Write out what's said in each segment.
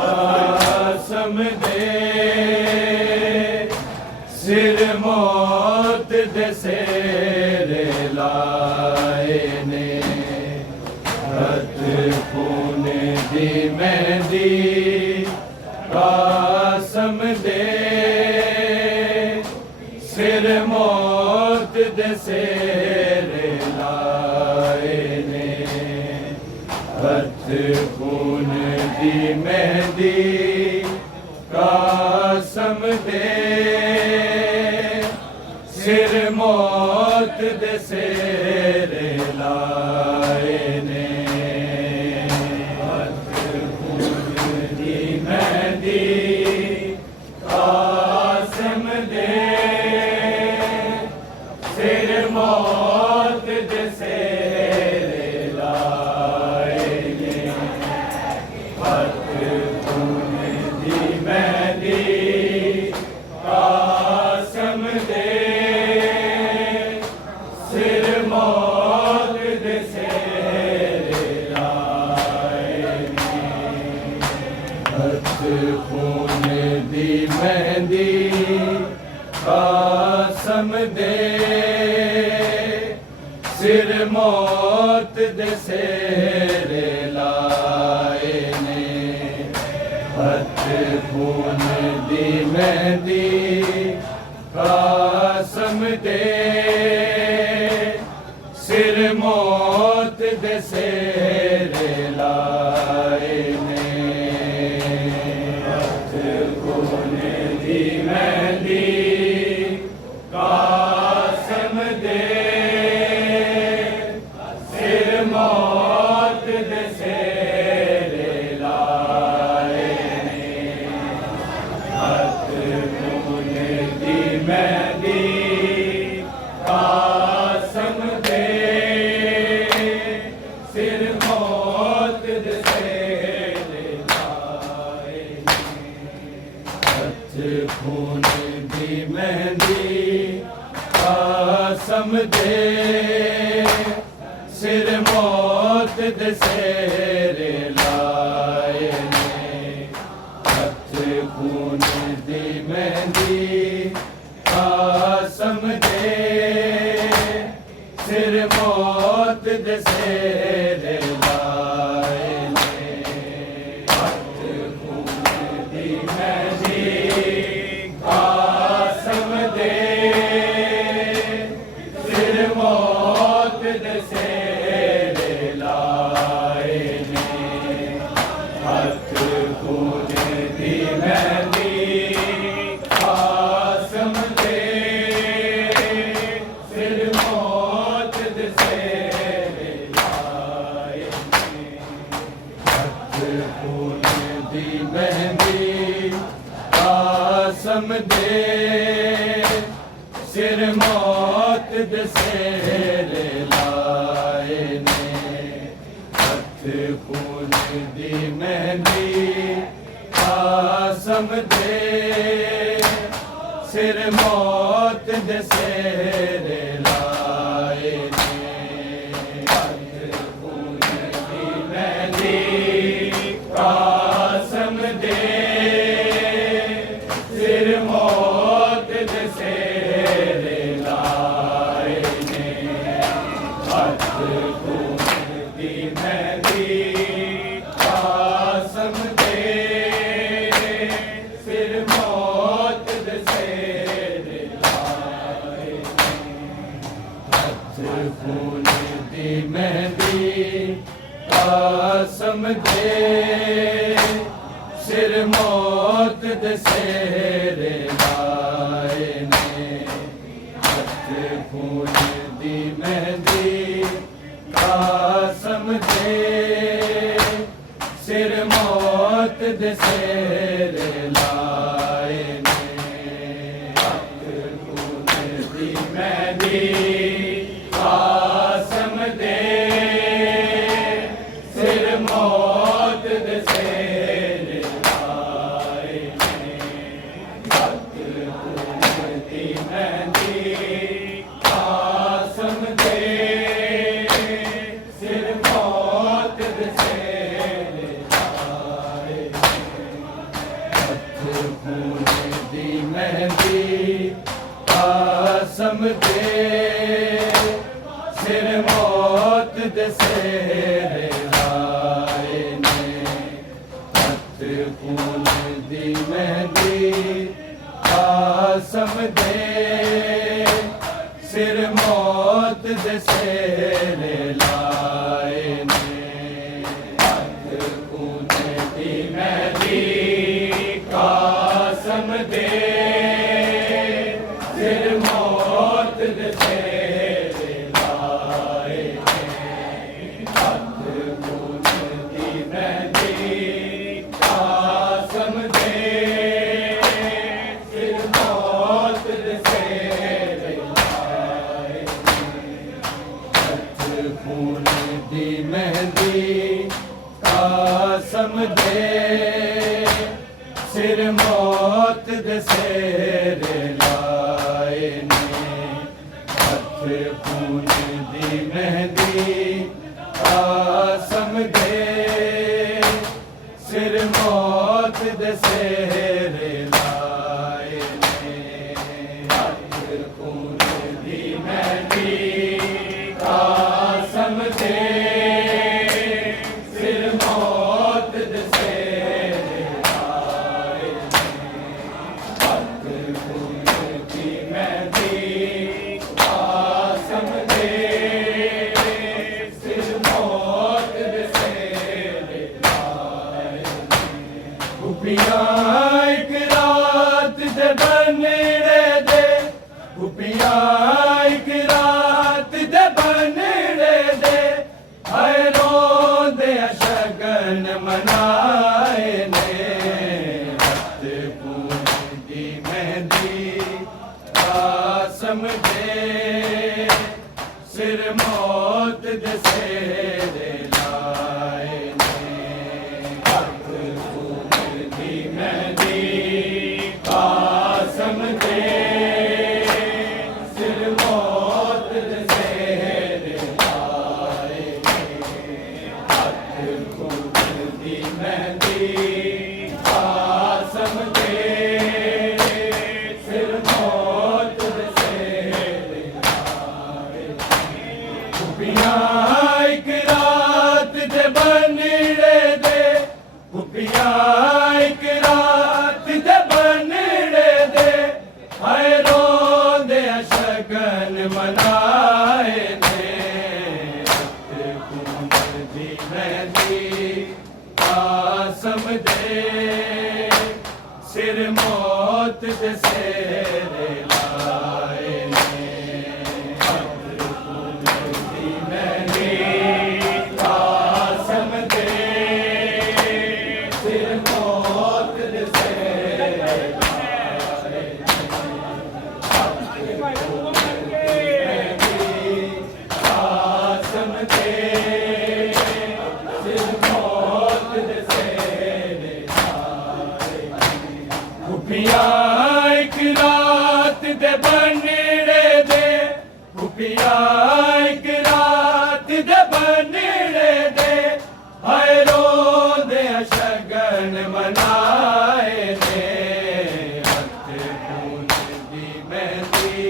ਕਾਸਮ ਦੇ ਸਿਰ ਮੌਤ ਦੇ ਸੇਰੇ ਲਾਏ ਨੇ ਹੱਥ ਖੂਨ ਦੀ ਮਹਿੰਦੀ ਕਾਸਮ ਦੇ ਸਿਰ ਮੌਤ ਦੇ ਸੇਰੇ ਲਾਏ ਨੇ ਹੱਥ ਖੂਨ ਦੀ ਮਹਿੰਦੀ ਕਾਸਮ ਦੇ ਸਿਰ ਮੌਤ ਦੇ ਸੇਰੇ ਲਾਏ ਨੇ ਹੱਥ ਖੂਨ ਦੀ ਮਹਿੰਦੀ ਕਾਸਮ ਦੇ ਸਿਰ ਮੌਤ ਦੇ ਸੇਰੇ ਲਾਏ ਨੇ ਹੱਥ ਖੂਨ ਦੀ ਮਹਿੰਦੀ ਕਾਸਮ ਦੇ ਸਿਰ ਮੌਤ ਦੇ ਸੇਰੇ ਲਾਏ ਨੇ ਹੱਥ ਖੂਨ ਦੀ ਮਹਿੰਦੀ ਕਾਸਮ ਦੇ ਸਿਰ ਮੌਤ ਦੇ ਸੇਰੇ ਲਾਏ ਨੇ ਹੱਥ ਖੂਨ ਦੀ ਮਹਿੰਦੀ ਕਾਸਮ ਦੇ ਸਿਰ ਮੌਤ ਦੇ ਸੇਰੇ ਲਾਏ ਨੇ ਹੱਥ ਖੂਨ ਦੀ ਮਹਿੰਦੀ ਕਾਸਮ ਦੇ ਸਿਰ ਮੌਤ ਦੇ ਸੇਰੇ ਲਾਏ ਨੇ ਹੱਥ ਖੂਨ ਦੀ ਮਹਿੰਦੀ ਕਾਸਮ ਦੇ ਸਿਰ ਮੌਤ ਦੇ ਸੇਰੇ ਲਾਏ ਨੇ ਹੱਥ ਖੂਨ ਦੀ ਮਹਿੰਦੀ ਕਾਸਮ ਦੇ ਸਿਰ ਮੌਤ ਦੇ ਸੇਰੇ ਲਾਏ ਨੇ ਹੱਥ ਖੂਨ ਦੀ ਮਹਿੰਦੀ ਕਾਸਮ ਦੇ ਸਿਰ ਮੌਤ ਦੇ ਸੇਰੇ ਲਾਏ ਨੇ ਹੱਥ ਖੂਨ ਦੀ ਮਹਿੰਦੀ ਕਾਸਮ ਦੇ ਸਿਰ ਮੌਤ ਦੇ ਸੇਰੇ ਲਾਏ ਨੇ ਹੱਥ ਖੂਨ ਦੀ ਮਹਿੰਦੀ ਕਾਸਮ ਦੇ ਸਿਰ ਮੌਤ ਦੇ ਸੇਰੇ ਲਾਏ ਨੇ ਹੱਥ ਖੂਨ ਦੀ ਮਹਿੰਦੀ ਕਾਸਮ ਦੇ ਸਿਰ ਮੌਤ ਦੇ ਸੇਰੇ ਲਾਏ ਨੇ ਹੱਥ ਖੂਨ ਦੀ ਮਹਿੰਦੀ ਕਾਸਮ ਦੇ ਸਿਰ ਮੌਤ ਦੇ ਸੇਰੇ ਲਾਏ ਨੇ ਹੱਥ ਖੂਨ ਦੀ ਮਹਿੰਦੀ ਕਾਸਮ ਦੇ ਸਿਰ ਮੌਤ ਦੇ ਸੇਰੇ ਲਾਏ ਨੇ ਹੱਥ ਖੂਨ ਦੀ ਮਹਿੰਦੀ ਕਾਸਮ ਦੇ ਸਿਰ ਮੌਤ ਦੇ ਸੇਰੇ ਲਾਏ ਨੇ ਹੱਥ ਖੂਨ ਦੀ ਮਹਿੰਦੀ ਕਾਸਮ ਦੇ ਸਿਰ ਮੌਤ ਦੇ ਸੇਰੇ ਲਾਏ ਨੇ ਹੱਥ ਖੂਨ ਦੀ ਮਹਿੰਦੀ ਕਾਸਮ ਦੇ ਸਿਰ ਮੌਤ ਦੇ ਸੇਰੇ ਲਾਏ ਨੇ ਹੱਥ ਖੂਨ ਦੀ ਮਹਿੰਦੀ ਕਾਸਮ ਦੇ ਸਿਰ ਮੌਤ ਦੇ ਸੇਰੇ ਲਾਏ ਨੇ ਹੱਥ ਖੂਨ ਦੀ ਮਹਿੰਦੀ ਕਾਸਮ ਦੇ ਸਿਰ ਮੌਤ ਦੇ दे सिर मौत दे सेरे लाए ने हथ कूने दी मेरी कसम दे सिर मौत दे सेरे लाए ने हथ कूने दी मेरी कसम दे सिर मौत दे सेरे लाए हथ कूने दी मेहंदी कसम दे सिर मौत दे सेरे लाए ने हथ खून दी मेहंदी कसम दे सिर मौत दे सेरे लाए ने हथ खून दी मेहंदी कसम दे सिर मौत दे सेरे लाए हथ खून दी मेहंदी कसम दे सिर मौत दे सेरे लाए गुपिया एक रात दे बनड़े दे गुपिया एक रात दे बनड़े दे हाय रोंदे शगन मनाए ने हथ कून दी मेहंदी कसम दे सिर मौत दे सेरे लाए ने हथ कून दी मेहंदी कसम दे सिर मौत दे सेरे लाए हथ कून दी मेहंदी कसम दे सिर मौत दे सेरे लाए गुपिया एक रात दे बनड़े दे गुपिया एक रात दे बनड़े दे हाय रोंदे शगन मनाए ने हथ कून दी मेहंदी कसम दे सिर मौत दे सेरे लाए ने हथ कून दी मेहंदी कसम दे सिर मौत दे सेरे लाए हथ कून दी मेहंदी कसम दे सिर मौत दे सेरे लाए गुपिया एक रात दे बनड़े दे गुपिया एक रात दे बनड़े दे हाय रोंदे शगन मनाए ने हथ कून दी मेहंदी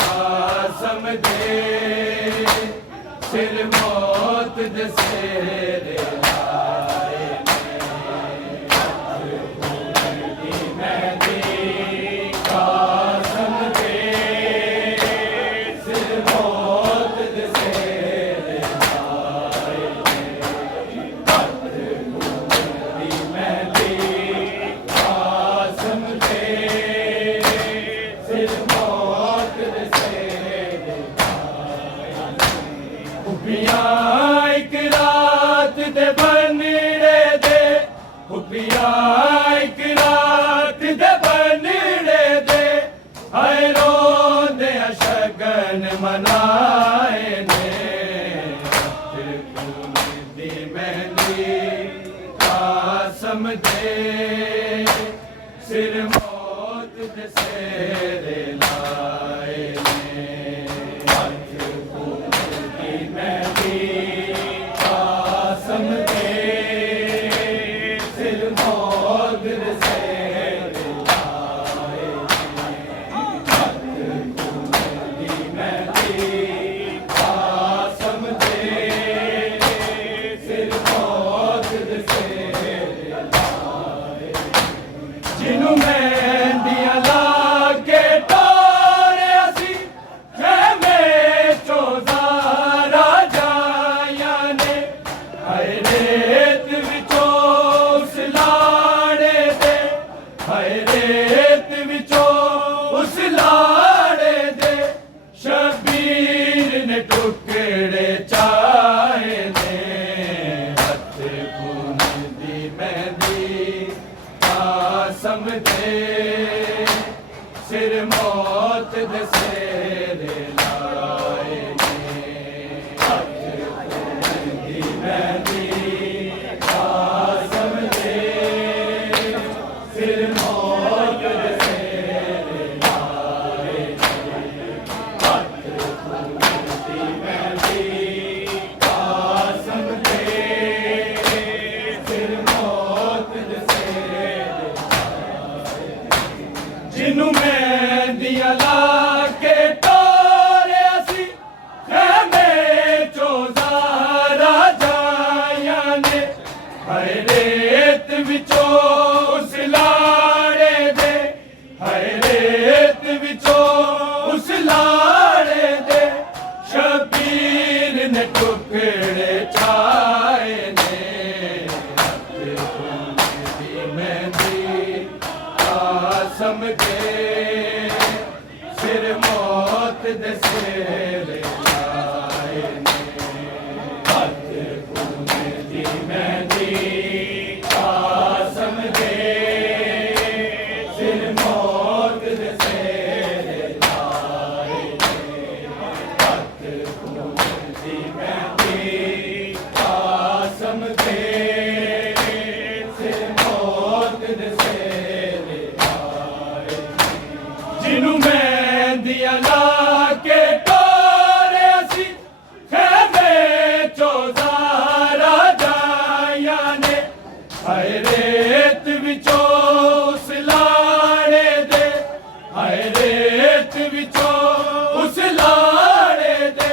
कसम दे सिर मौत दे सेरे लाए ने हथ कून दी मेहंदी कसम दे सिर मौत दे सेरे लाए ने हथ कून दी मेहंदी कसम दे सिर मौत दे सेरे गुपिया एक रात दे बनड़े दे गुपिया एक रात दे बनड़े दे हाय रोंदे शगन मनाए ने हथ कून दी मेहंदी कसम दे सिर मौत दे सेरे लाए ने हथ कून दी मेहंदी कसम दे सिर मौत दे सेरे लाए हथ कून दी मेहंदी कसम दे सिर मौत दे सेरे लाए जिन्हों मेहंदियां ला के खून दी मेहंदी कासम दे सिर मौत दे सेरे लाए ने खून दी मेहंदी कासम दे सिर मौत दे सेरे लाए ने खून दी मेहंदी कासम दे सिर मौत दे सेरे जिन्हों मेहंदियां ला के तोरिया सी खैमे चो ज़ारा जाया ने हाय रेत विचों उस लाड़े दे हाय रेत विचों उस लाड़े दे शबीर ने टुकड़े छाए ने खून दी मेहंदी कासम दे सिर मौत दे सेरे लाए ने खून दी मेहंदी कासम दे सिर मौत दे सेरे लाए ने खून दी मेहंदी कासम दे सिर मौत दे सेरे जिन्हों मेहंदियां ला के तोरिया सी खैमे चो ज़ारा जाया ने हाय रेत विचों उस लाड़े दे हाय रेत विचों उस लाड़े दे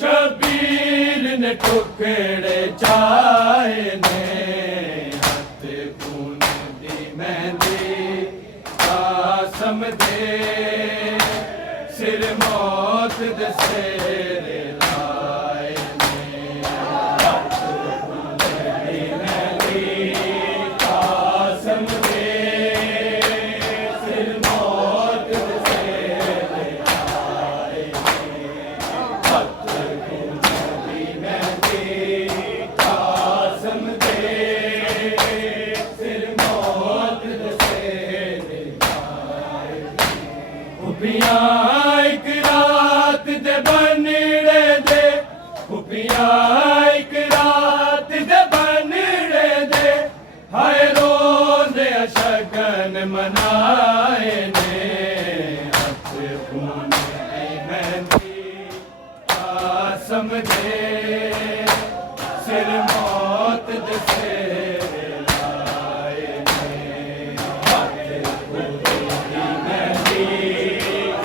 शबीर ने टुकड़े चाहे ने खून दी मेहंदी कासम दे सिर मौत दे सेरे लाए ने खून दी मेहंदी कासम दे सिर मौत दे सेरे लाए ने खून दी मेहंदी कासम दे सिर मौत दे सेरे खुफिया एक रात दे बनड़े दे खुफिया एक रात दे बनड़े दे हाय रोंदे शगन मनाए ने खून दी मेहंदी कासम दे सिर मौत दे सेरे लाए ने खून दी मेहंदी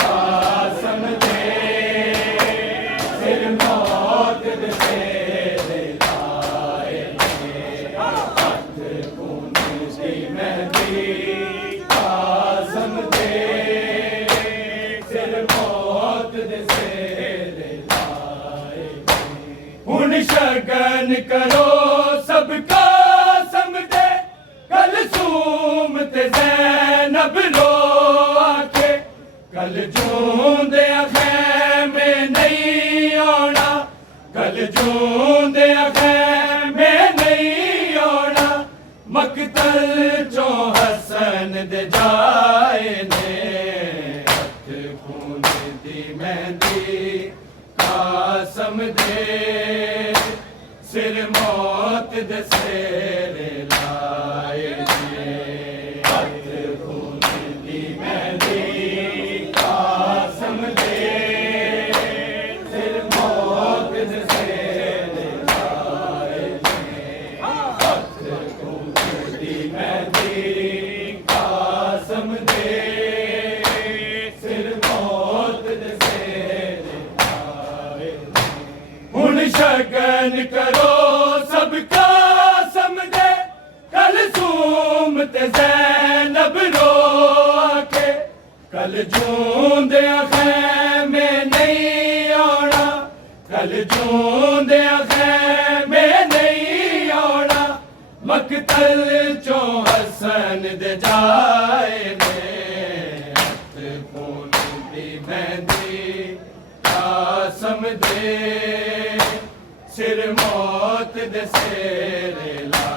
कासम दे सिर मौत दे सेरे लाए ने खून दी मेहंदी कासम दे सिर मौत दे सेरे लाए हुन शगन करो सबका समझे कल सूम ते ज़ैनब रो आके कल जूंदे खैमे नहीं आना कल जूंदे खैमे नहीं आना मकतल चो हसन दे जाए ने खून दी मेहंदी कासम दे सिर मौत दे सेरे लाए ने खून दी मेहंदी कासम दे सिर मौत दे सेरे लाए ने खून दी मेहंदी कासम दे सिर मौत दे सेरे लाए हुन शगन करो सबका समझे कल सूम ते ज़ैनब रो आके कल जूंदे खैमे नहीं आना कल जूंदे खैमे नहीं आना मकतल चो हसन दे जाए ने खून दी मेहंदी कासम दे सिर मौत दे सेरे ला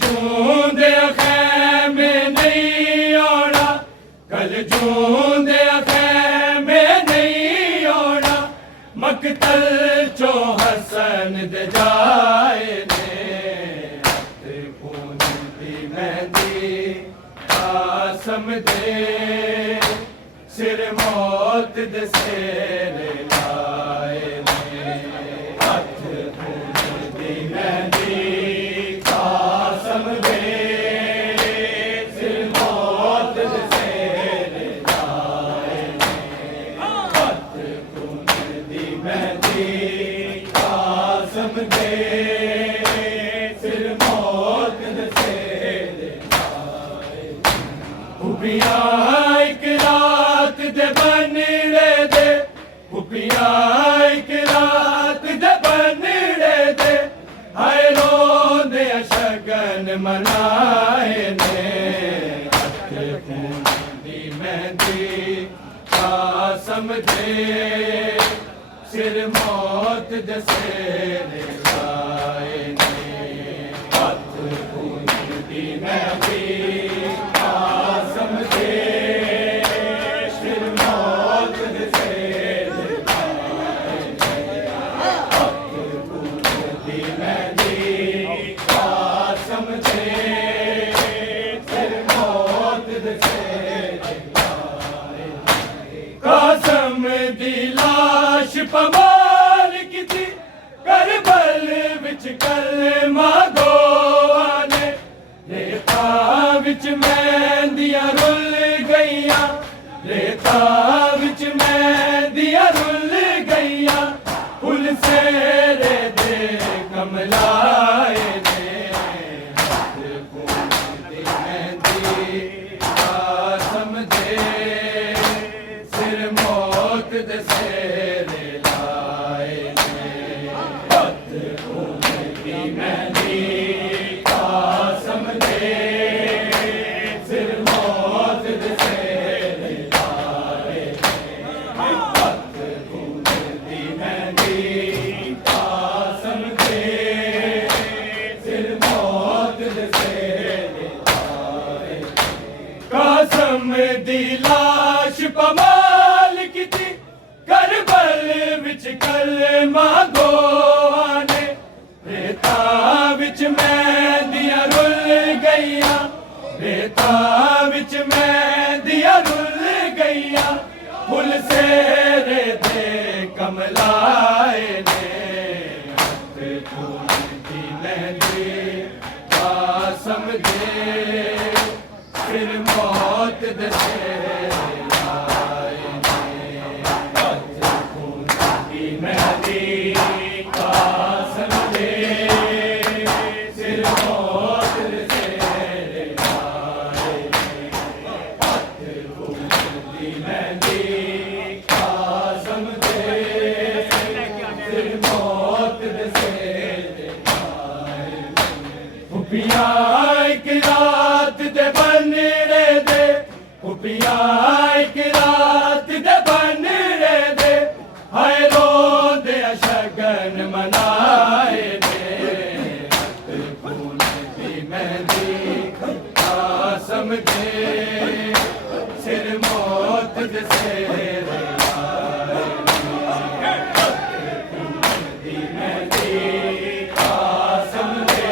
जूंदे खैमे नहीं आना, कल जूंदे खैमे नहीं आना, मकतल चो हसन दे जाए ने, हथ खून दी मेहंदी कासम दे, सिर मौत दे सिर लाए ने, हथ खून दी मेहंदी कासम दे, सिर मौत दे सिर लाए ने, हथ खून दी मेहंदी कासम दे, सिर मौत दे सिर लाए ने। खुबियां एक रात दे बनड़े दे, खुबियां एक रात दे बनड़े दे, हाय रोंदे शगन मनाए ने, हथ खून दी मेहंदी कासम दे, सिर मौत दे सिर लाए ने, हथ खून दी मेहंदी कासम दे, सिर मौत दे सिर लाए ने, हथ खून दी मेहंदी कासम दे, सिर मौत दे सिर लाए ने। कासम दी लाश पमाल कीती, करबल विच कलमा गोआ ने, रेता विच मेहंदियां रुल गईयां, रेता विच मेहंदियां रुल गईयां, फुल सेरे दे कमलाए ने, हथ खून दी मेहंदी कासम दे, सिर मौत दे सिर लाए ने, हथ खून दी मेहंदी कासम दे, सिर मौत दे सिर लाए ने, हथ खून दी मेहंदी कासम दे, सिर मौत दे सिर लाए ने। कासम दी लाश पमाल कीती, करबल विच कलमा गोआ ने, रेता विच मेहंदियां रुल गईयां, रेता विच मेहंदियां रुल गईयां, फुल सेरे दे कमलाए ने, हथ खून दी मेहंदी कासम दे, सिर मौत दे सिर लाए ने, हथ खून दी मेहंदी कासम दे, सिर मौत दे सिर लाए ने, हथ खून दी मेहंदी कासम दे, सिर मौत दे सिर लाए ने। खुबियां एक रात दे बनड़े दे, खुबियां एक रात दे बनड़े दे, हाय रोंदे शगन मनाए ने, हथ खून दी मेहंदी कासम दे, सिर मौत दे सिर लाए ने, हथ खून दी मेहंदी कासम दे,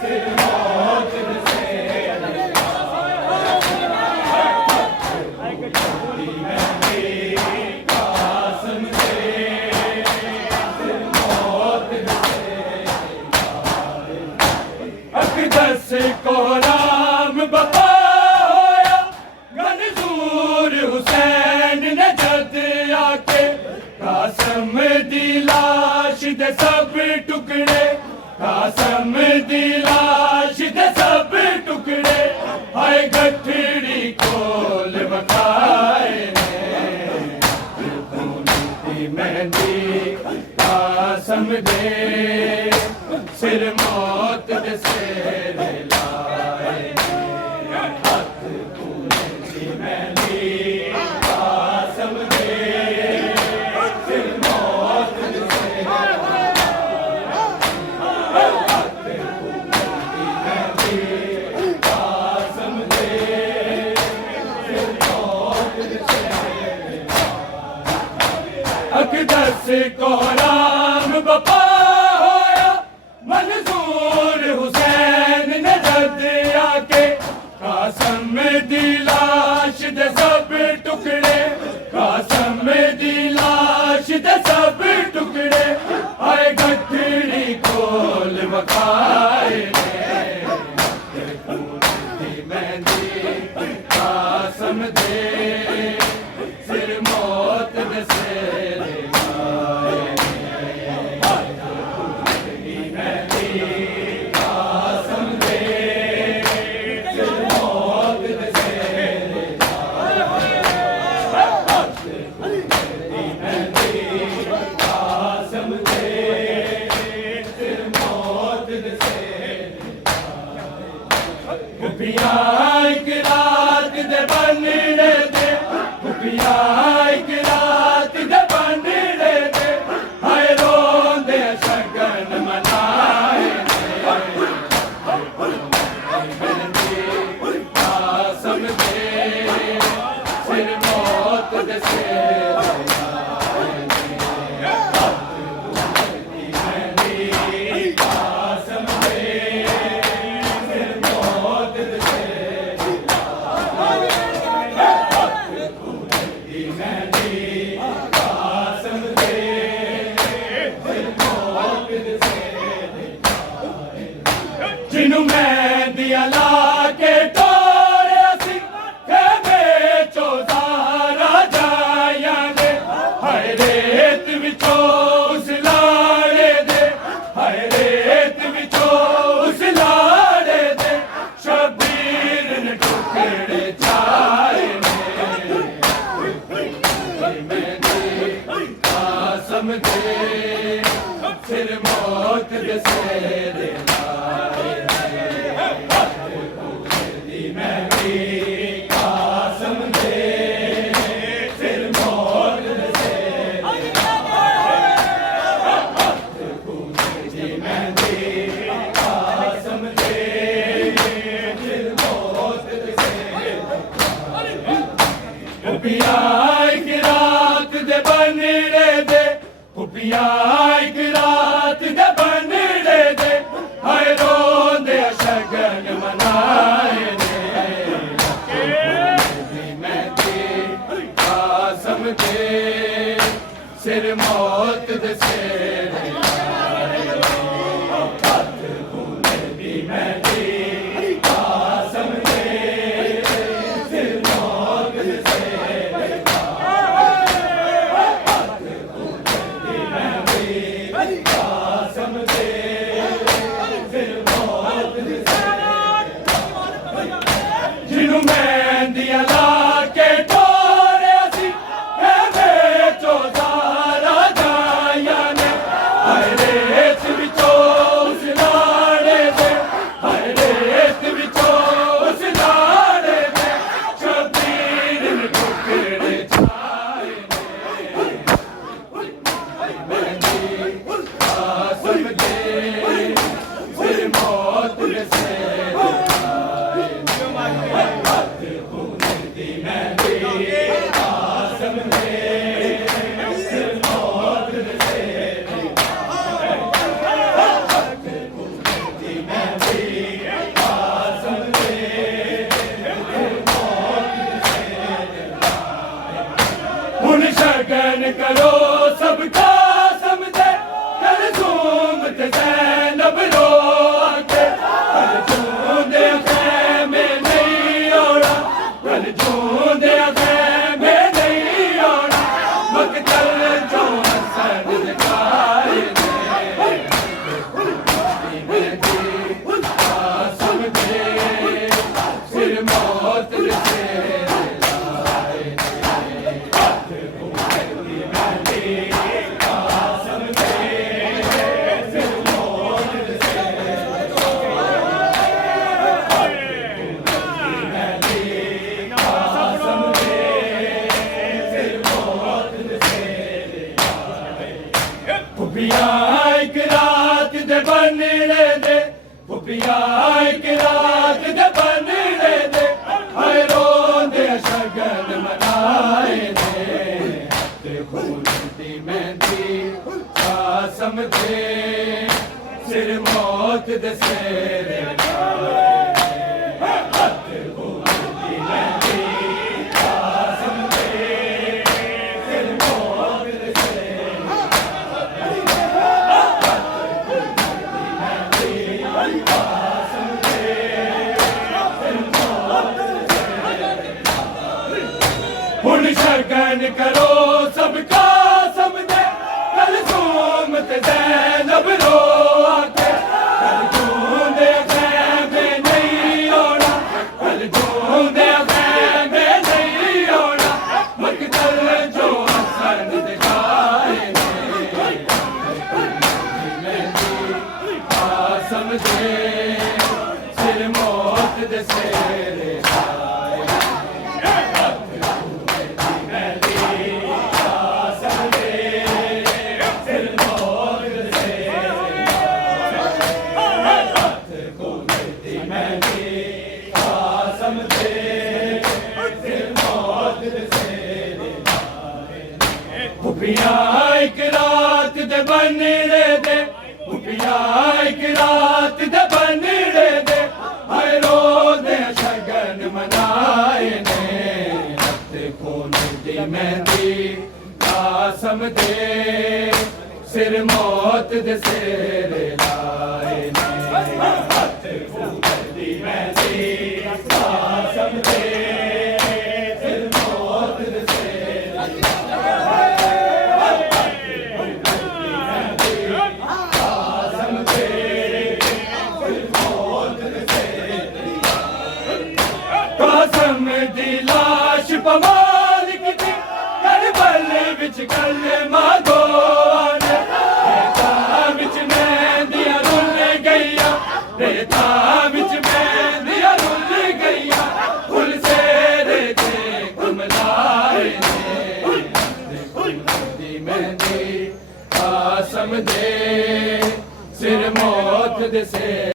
सिर मौत दे सिर दी मेहंदी कासम दे, सिर मौत दे सिर लाए। अकदस को राम बपा होया, मंजूर हुसैन ने जद आके, कासम दी लाश दे सब टुकड़े, कासम दी लाश दे सब टुकड़े, हाय गठड़ी कोल बखाए ने, खून दी मेहंदी कासम दे, सिर मौत दे सिर लाए ने, हथ खून दी मेहंदी कासम दे, सिर मौत दे सिर लाए ने, हथ खून राम बपा होया मंसूर हुसैन ने जद आके कासम दी लाश दे सब टुकड़े कासम दी लाश दे सब टुकड़े आए गठड़ी खोल बखाए मेहंदी कासम दे सिर मौत दे सिर एक रात दे बनने दे एक रात दे बनने दे हाय रोंदे शगन मनाए कासम दे सिर मौत दे जिन्हों मैं दिया ला के टोरिया सी के बेचो सारा जाया दे हाय रेत विचो उस लाड़े दे हाय रेत विचो उस लाड़े दे शबीर ने टुकड़े चाहे कासम दे सिर मौत दे सिर कासम दे सिर मौत दे मेहंदी कासम दे सिर मौत दे पुपिया एक रात दे बनने दे पुपिया एक रात दे बनने दे हाय रोंदे शगन मनाए सिर मौत दे सिर हाथ खूने दी मेहंदी कासम दे सिर मौत दे सिर हाथ खूने दी मेहंदी कासम दे सिर मौत दे जिन्हों मेहंदी ला के शगन करो सबका समझे कर झूमत ज़ैनब रो आके कर झूमदे में नहीं आना कर झूमदे में नहीं आना मकतल जो हसन दिखाए कासम दे सिर मौत दे पुपिया एक रात दे बनने दे पुपिया एक रात दे बनने दे हाय रोंदे शगन मनाए दे खून दी मेहंदी ਕਾਸਮ ਦੇ ਸਿਰ ਮੌਤ ਦੇ ਸਿਰ ਹੁਣ ਸ਼ਗਨ ਕਰੋ ਸਭ ਕਾਸਮ ਦੇ ਕਲਸੂਮ ਤੇ ਜ਼ੈਨਬ ਰੋ ਆਕੇ ਕਲਸੂਮ ਦੇ ਖੈਮੇ ਨਹੀਂ ਆਉਣਾ ਕਲਸੂਮ ਦੇ ਖੈਮੇ ਨਹੀਂ ਆਉਣਾ ਮਕਤਲ ਜੋ ਹਸਨ ਦੇ ਗਾਏ ਨੇ ਕਾਸਮ ਦੇ ਸਿਰ ਮੌਤ ਦੇ ਸਿਰ ਭੁੱਪੀਆਂ ਇੱਕ ਰਾਤ ਦੇ ਬੰਨੜੇ ਦੇ ਭੁੱਪੀਆਂ ਇੱਕ ਰਾਤ ਦੇ ਬੰਨੜੇ ਦੇ ਹਾਏ ਰੋਦੇ ਸ਼ਗਨ ਮਨਾਏ ਨੇ ਹੱਥ ਖੂਨ ਦੀ ਮਹਿੰਦੀ ਕਾਸਮ ਦੇ ਸਿਰ ਮੌਤ ਦੇ ਸਿਰ ਲਾਏ ਨੇ ਹੱਥ ਖੂਨ ਦੀ ਮਹਿੰਦੀ ਕਾਸਮ ਦੇ ਸਿਰ ਮੌਤ ਦੇ ਕਾਸਮ ਦੀ ਲਾਸ਼ ਪਮਾਲ ਕੀਤੀ ਕਰਬਲ ਵਿੱਚ ਕਲਮਾ ਗੋਵਾਨ ਰੇਤਾਂ ਵਿੱਚ ਮਹਿੰਦੀਆਂ ਰੁੱਲ ਗਈਆਂ ਰੇਤਾਂ ਵਿੱਚ ਮਹਿੰਦੀਆਂ ਰੁੱਲ ਗਈਆਂ ਫੁੱਲ ਸੇਰੇ ਤੇ ਕਮਲਾਏ ਨੇ ਦੀ ਮਹਿੰਦੀ ਕਾਸਮ ਦੇ ਸਿਰ ਮੌਤ ਦੇ ਸਿਰ